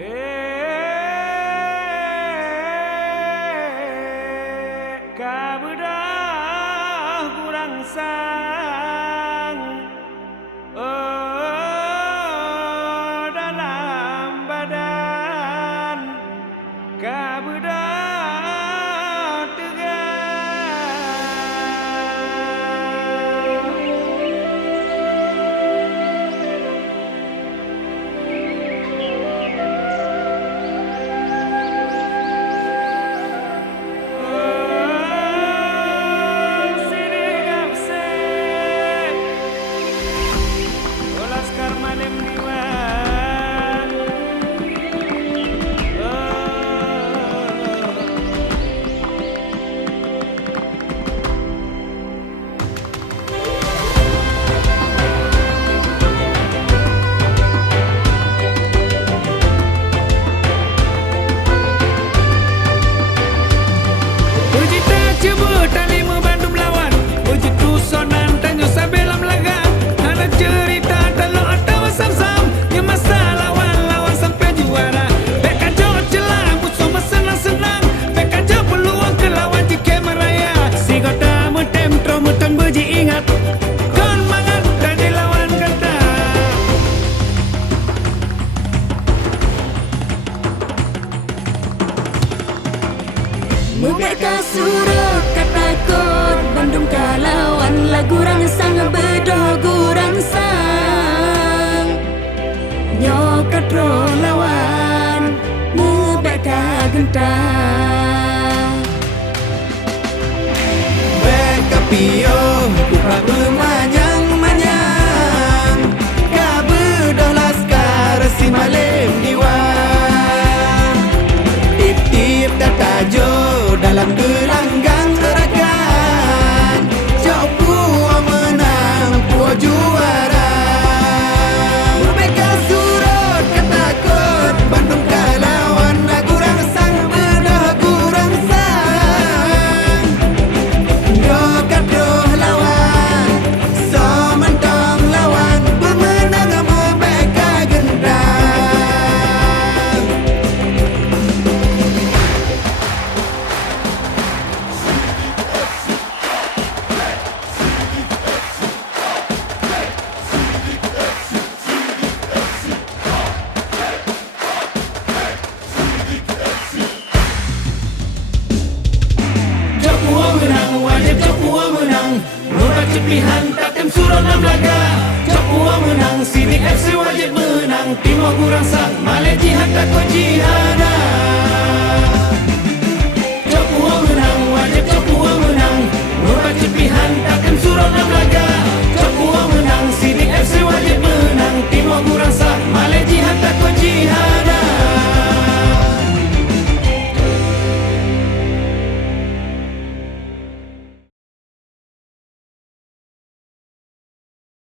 Kabedah kurang sang dalam badan kabedah Mereka suruh kata kod Bandung kalawan lagu rangsang bedoh gurang sang Nyokat roh lawan Mereka gentang Beka pio Kupra bermanyang-manyang Kabedah laskar si malem diwan Tip-tip datajo dalam gelanggang gerakan Jauh puas menang, puas juara Mereka surut ketakut Bandung kalawan lagu rangsang bedah gurang sang Nyokat roh lawan So mentong lawan Bermenang membeka gendang Cepihan tatem suron nam laga Jepua menang Sini FC wajib menang Timur kurang sang Malaysia tak kau jihad